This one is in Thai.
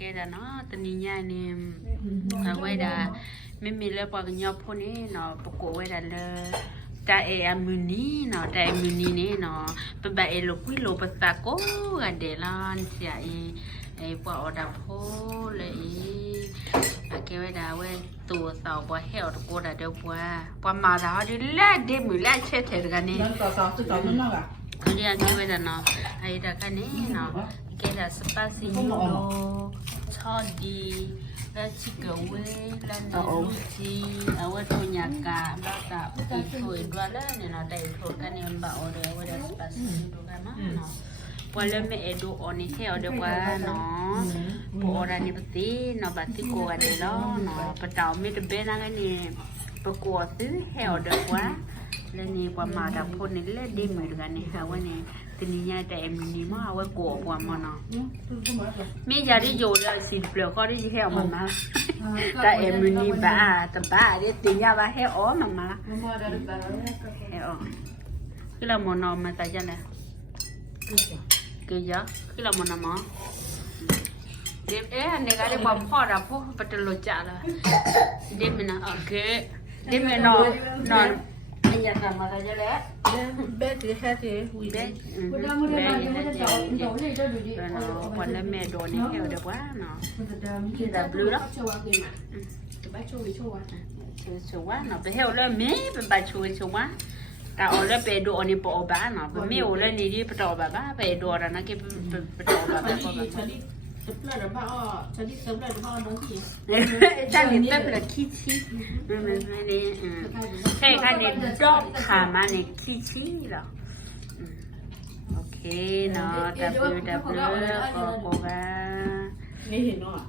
cái đó nó tình yêu nha nè à quay đã mấy mình lấy bao cái nhau phun ấy nó bọc cổ quay đã là ta em muni nó ta em muni nè nó bây giờ em lục quý lục bát ta cố gần để lo sẽ em bỏ đào phô lấy cái quay đã quay tủ tàu bỏ heo được cô đã đâu qua mà đó đi lá đi mười lá chết thế cái này cái này cái quay đã nó hay là cái này nó cái là spaghetti cho đi là chỉ cầu quê là nấu chi ở ngoài thôn nhà cả đó là cái thổi đoá lên này nó đầy thổi cái này bảo được ở đây spaghetti đồ cái mà nó qua lên mẹ đồ ăn này theo được qua nó bộ ra này tí nó bắt tí cô ở đây đó nó bắt đầu mới được bên cái này bắt cô xứ theo được quá lên này qua mà đập phun này lên đi mười cái này hả cái này tình nhà trẻ em đi màเอาไว้กลัวกว่ามันเนาะไม่อยากได้อยู่เลยสิเปลือกก็ได้เหี่ยวมันมาแต่เอ็มนี่บ้าแต่บ้าได้ติญาบ้าเหี่ยวอ๋อมันมาเหี่ยวคือเราโมนอมาแต่ยังไงคือเยอะคือเราโมนอมาเด็กอันนี้ก็ได้บอกพ่อเราพ่อปัจจุบันจ่าเลยเด็กมันนะโอเคเด็กมันนอนอยากทำอะไรจะแล้วเบ็ดที่แค่ที่เบ็ดเบ็ดยังจะเจอวันนั้นแม่โดนนี่เอวเดี๋ยวว่าเนาะที่ดับเรือชัวร์เนาะไปเที่ยวแล้วมีเป็นใบชัวร์แต่เอาแล้วไปดูอันนี้ปอบ้านเนาะไม่เอาแล้วนี่ที่ไปต่อบ้านไปดูอะไรนะที่ไปต่อบ้านก็แบบฉันนี่เป็นแบบขี้ชี้ไม่เนี่ยใช่ค่ะเนี่ยดอกขามาเนี่ยขี้ชี้หรอโอเคเนาะดับเบิลก็โกว่านี่เห็นเนาะ